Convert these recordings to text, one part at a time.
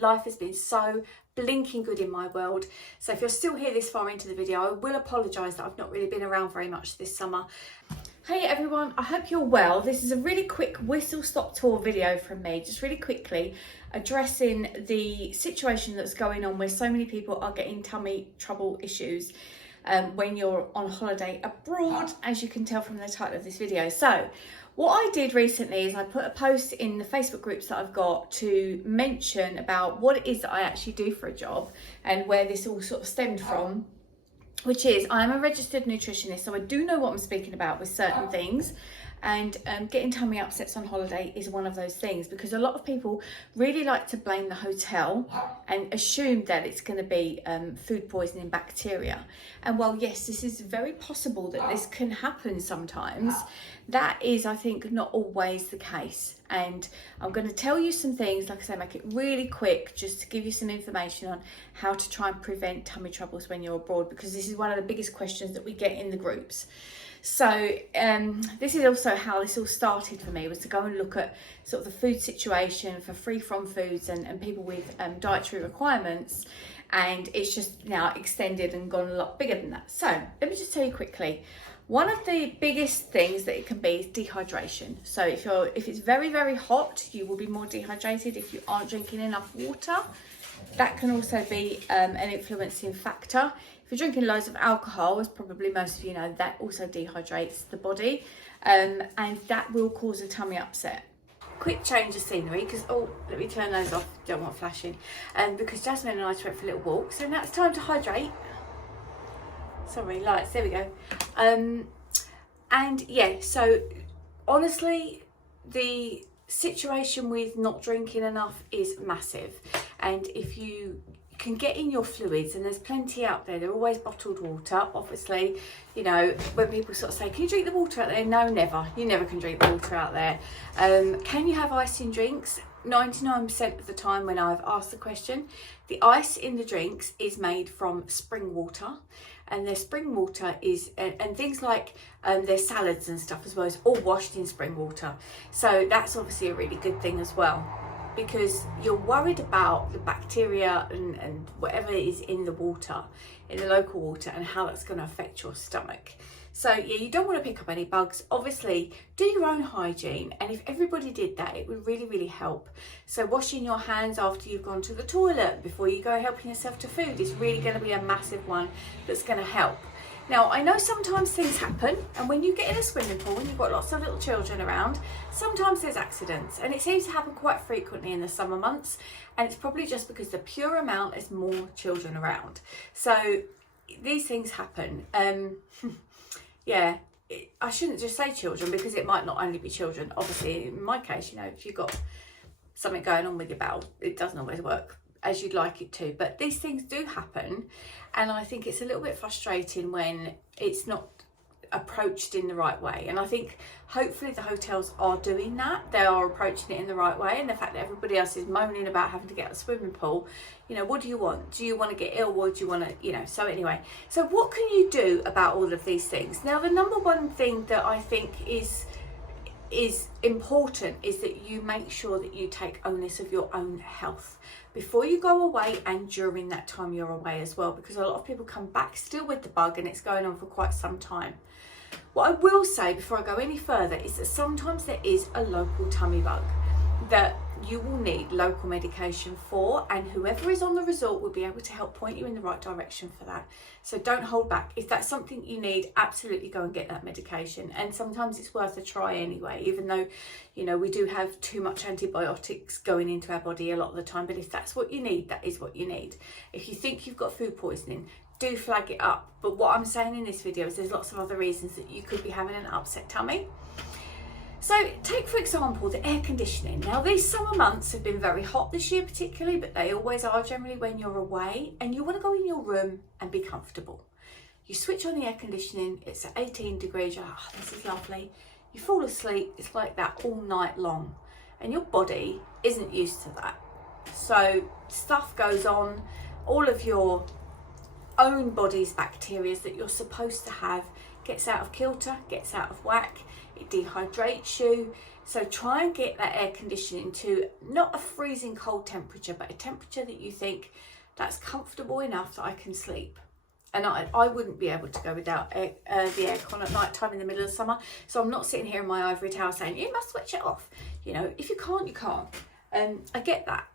Life has been so blinking good in my world. So if you're still here this far into the video, I will apologise that I've not really been around very much this summer. Hey everyone, I hope you're well. This is a really quick whistle stop tour video from me, just really quickly addressing the situation that's going on where so many people are getting tummy trouble issues when you're on holiday abroad, as you can tell from the title of this video. So what I did recently is I put a post in the Facebook groups that I've got to mention about what it is that I actually do for a job and where this all sort of stemmed from, which is I am a registered nutritionist, so I do know what I'm speaking about with certain things. And getting tummy upsets on holiday is one of those things, because a lot of people really like to blame the hotel and assume that it's going to be food poisoning, bacteria. And while yes, this is very possible that this can happen sometimes, that is, I think, not always the case. And I'm going to tell you some things, like I say, make it really quick, just to give you some information on how to try and prevent tummy troubles when you're abroad, because this is one of the biggest questions that we get in the groups. So this is also how this all started for me, was to go and look at sort of the food situation for free from foods and people with dietary requirements, and it's just now extended and gone a lot bigger than that. So let me just tell you quickly. One of the biggest things that it can be is dehydration. So if it's very, very hot, you will be more dehydrated if you aren't drinking enough water. That can also be an influencing factor. If you're drinking loads of alcohol, as probably most of you know, that also dehydrates the body, and that will cause a tummy upset. Quick change of scenery, because, oh, let me turn those off, don't want flashing, because Jasmine and I went for a little walk, so now it's time to hydrate. Sorry, lights, there we go. And yeah, so honestly, the situation with not drinking enough is massive. And if you can get in your fluids, and there's plenty out there, they're always bottled water, obviously. You know, when people sort of say, can you drink the water out there? No, never. You never can drink the water out there. Can you have ice in drinks? 99% of the time when I've asked the question, the ice in the drinks is made from spring water, and their spring water is, and things like their salads and stuff as well, is all washed in spring water. So that's obviously a really good thing as well, because you're worried about the bacteria and whatever is in the water, in the local water, and how that's going to affect your stomach. So yeah, you don't want to pick up any bugs. Obviously, do your own hygiene, and if everybody did that, it would really, really help. So washing your hands after you've gone to the toilet, before you go helping yourself to food, is really going to be a massive one that's going to help. Now, I know sometimes things happen, and when you get in a swimming pool and you've got lots of little children around, sometimes there's accidents, and it seems to happen quite frequently in the summer months, and it's probably just because the pure amount is more children around. So these things happen. Yeah, I shouldn't just say children, because it might not only be children. Obviously, in my case, you know, if you've got something going on with your bowel, it doesn't always work as you'd like it to. But these things do happen, and I think it's a little bit frustrating when it's not approached in the right way. And I think hopefully the hotels are doing that. They are approaching it in the right way, and the fact that everybody else is moaning about having to get out of the swimming pool, you know, what do you want? Do you want to get ill, or do you want to, you know? So anyway, so what can you do about all of these things? Now, the number one thing that I think is important is that you make sure that you take onus of your own health before you go away, and during that time you're away as well, because a lot of people come back still with the bug, and it's going on for quite some time. What I will say before I go any further is that sometimes there is a local tummy bug that you will need local medication for, and whoever is on the resort will be able to help point you in the right direction for that. So don't hold back. If that's something you need, absolutely go and get that medication. And sometimes it's worth a try anyway, even though, you know, we do have too much antibiotics going into our body a lot of the time. But if that's what you need, that is what you need. If you think you've got food poisoning, do flag it up. But what I'm saying in this video is there's lots of other reasons that you could be having an upset tummy. So take, for example, the air conditioning. Now, these summer months have been very hot this year particularly, but they always are generally when you're away, and you want to go in your room and be comfortable. You switch on the air conditioning, it's at 18 degrees, you're like, oh, this is lovely. You fall asleep, it's like that all night long, and your body isn't used to that. So stuff goes on, all of your own body's bacteria that you're supposed to have gets out of kilter, gets out of whack. it dehydrates you. So try and get that air conditioning to not a freezing cold temperature, but a temperature that you think that's comfortable enough that I can sleep. And I wouldn't be able to go without the aircon at night time in the middle of summer. So I'm not sitting here in my ivory tower saying, you must switch it off. You know, if you can't, you can't. I get that,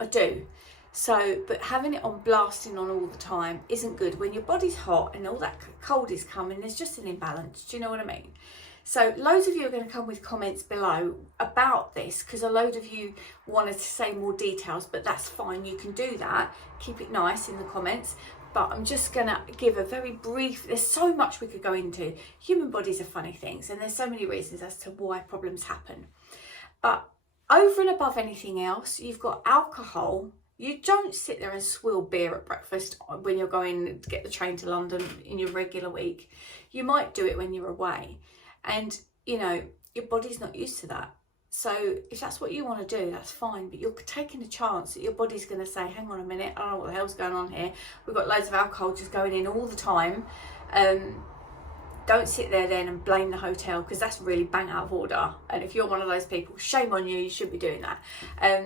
I do. So, but having it on blasting on all the time isn't good. When your body's hot and all that cold is coming, there's just an imbalance. Do you know what I mean? So loads of you are going to come with comments below about this, because a load of you wanted to say more details, but that's fine. You can do that. Keep it nice in the comments. But I'm just going to give a very brief, there's so much we could go into. Human bodies are funny things, and there's so many reasons as to why problems happen. But over and above anything else, you've got alcohol. You don't sit there and swill beer at breakfast when you're going to get the train to London in your regular week. You might do it when you're away. And, you know, your body's not used to that. So if that's what you want to do, that's fine. But you're taking a chance that your body's going to say, hang on a minute, I don't know what the hell's going on here. We've got loads of alcohol just going in all the time. Don't sit there then and blame the hotel, because that's really bang out of order. And if you're one of those people, shame on you, you shouldn't be doing that.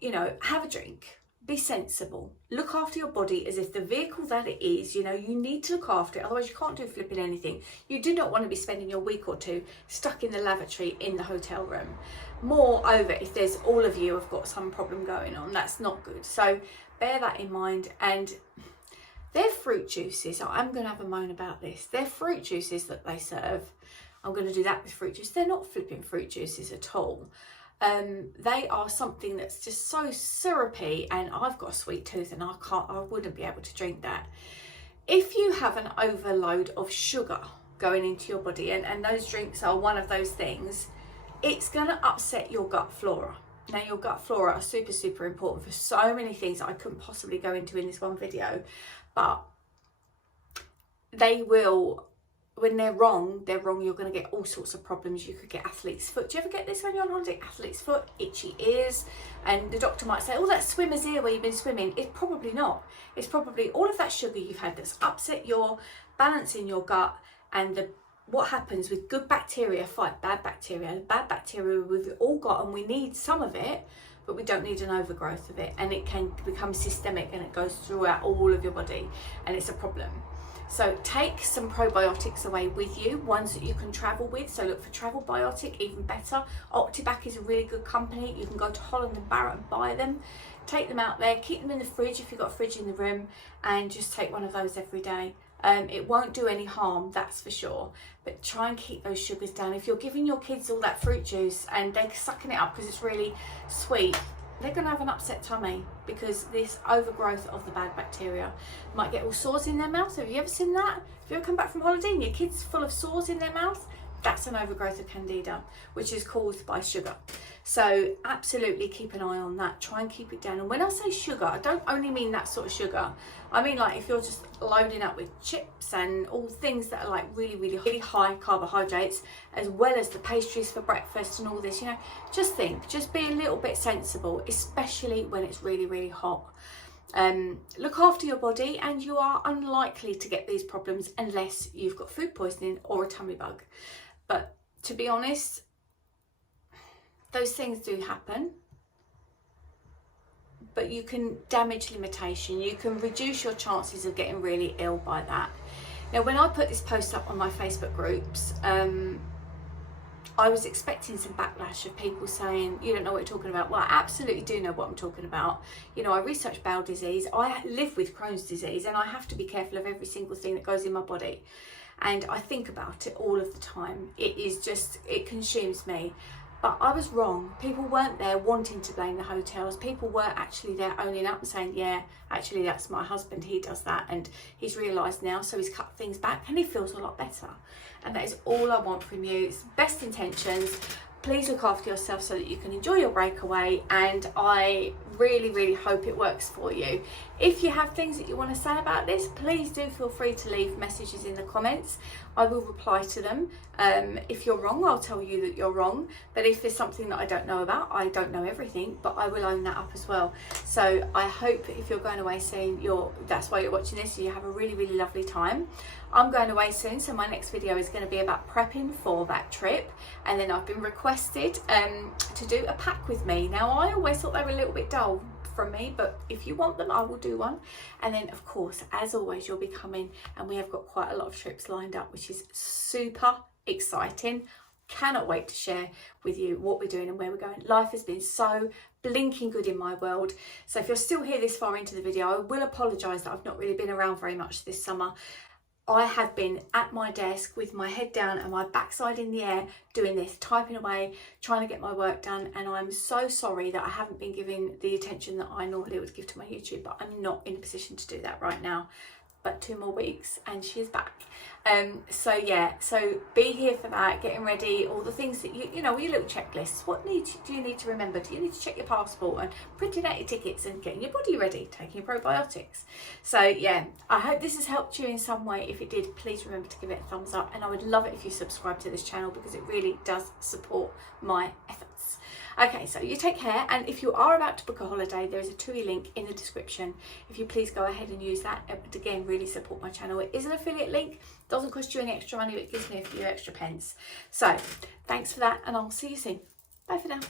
You know, have a drink. Be sensible. Look after your body as if the vehicle that it is, you know, you need to look after it. Otherwise you can't do flipping anything. You do not want to be spending your week or two stuck in the lavatory in the hotel room. Moreover, if there's all of you have got some problem going on, that's not good. So bear that in mind. And their fruit juices, I'm going to have a moan about this. Their fruit juices that they serve, I'm going to do that with fruit juice. They're not flipping fruit juices at all. They are something that's just so syrupy, and I've got a sweet tooth and I wouldn't be able to drink that. If you have an overload of sugar going into your body, and those drinks are one of those things, it's going to upset your gut flora. Now, your gut flora are super, super important for so many things that I couldn't possibly go into in this one video, but they will, when they're wrong, you're going to get all sorts of problems. You could get athlete's foot. Do you ever get this when you're on holiday? Athlete's foot, itchy ears, and the doctor might say, oh, that's swimmer's ear where you've been swimming. It's probably not. It's probably all of that sugar you've had that's upset your balance in your gut, and what happens with good bacteria fight bad bacteria. Bad bacteria we've all got, and we need some of it, but we don't need an overgrowth of it, and it can become systemic and it goes throughout all of your body, and it's a problem. So take some probiotics away with you, ones that you can travel with. So look for Travel Biotic, even better. Optibac is a really good company. You can go to Holland and Barrett and buy them. Take them out there, keep them in the fridge if you've got a fridge in the room, and just take one of those every day. It won't do any harm, that's for sure, but try and keep those sugars down. If you're giving your kids all that fruit juice and they're sucking it up because it's really sweet, they're going to have an upset tummy, because this overgrowth of the bad bacteria might get all sores in their mouth. Have you ever seen that? If you ever come back from holiday and your kid's full of sores in their mouth, that's an overgrowth of candida, which is caused by sugar. So absolutely keep an eye on that. Try and keep it down. And when I say sugar, I don't only mean that sort of sugar. I mean, like, if you're just loading up with chips and all things that are like really, really, really high carbohydrates, as well as the pastries for breakfast and all this, you know, just be a little bit sensible, especially when it's really, really hot. Look after your body, and you are unlikely to get these problems unless you've got food poisoning or a tummy bug. But to be honest, those things do happen, but you can damage limitation. You can reduce your chances of getting really ill by that. Now, when I put this post up on my Facebook groups, I was expecting some backlash of people saying, you don't know what you're talking about. Well, I absolutely do know what I'm talking about. You know, I research bowel disease, I live with Crohn's disease, and I have to be careful of every single thing that goes in my body. And I think about it all of the time. It is just, it consumes me. But I was wrong. People weren't there wanting to blame the hotels. People were actually there owning up and saying, yeah, actually that's my husband, he does that, and he's realised now, so he's cut things back and he feels a lot better. And that is all I want from you. It's best intentions, please look after yourself so that you can enjoy your breakaway, and I really hope it works for you. If you have things that you want to say about this, please do feel free to leave messages in the comments. I will reply to them. If you're wrong, I'll tell you that you're wrong, but if there's something that I don't know about, I don't know everything, but I will own that up as well. So I hope if you're going away soon, that's why you're watching this, so you have a really lovely time. I'm going away soon, so my next video is going to be about prepping for that trip, and then I've been requested to do a pack with me. Now, I always thought they were a little bit dull from me, but if you want them, I will do one. And then of course, as always, you'll be coming, and we have got quite a lot of trips lined up, which is super exciting. Cannot wait to share with you what we're doing and where we're going. Life has been so blinking good in my world. So if you're still here this far into the video, I will apologise that I've not really been around very much this summer. I have been at my desk with my head down and my backside in the air doing this, typing away, trying to get my work done, and I'm so sorry that I haven't been giving the attention that I normally would give to my YouTube, but I'm not in a position to do that right now. But 2 more weeks and she's back. So yeah, so be here for that, getting ready, all the things that you know, your little checklists. What do you need to remember? Do you need to check your passport and printing out your tickets and getting your body ready, taking your probiotics? So yeah, I hope this has helped you in some way. If it did, please remember to give it a thumbs up, and I would love it if you subscribe to this channel because it really does support my efforts. Okay, so you take care, and if you are about to book a holiday, there is a TUI link in the description. If you please go ahead and use that, it would again really support my channel. It is an affiliate link, doesn't cost you any extra money, but it gives me a few extra pence. So thanks for that, and I'll see you soon. Bye for now.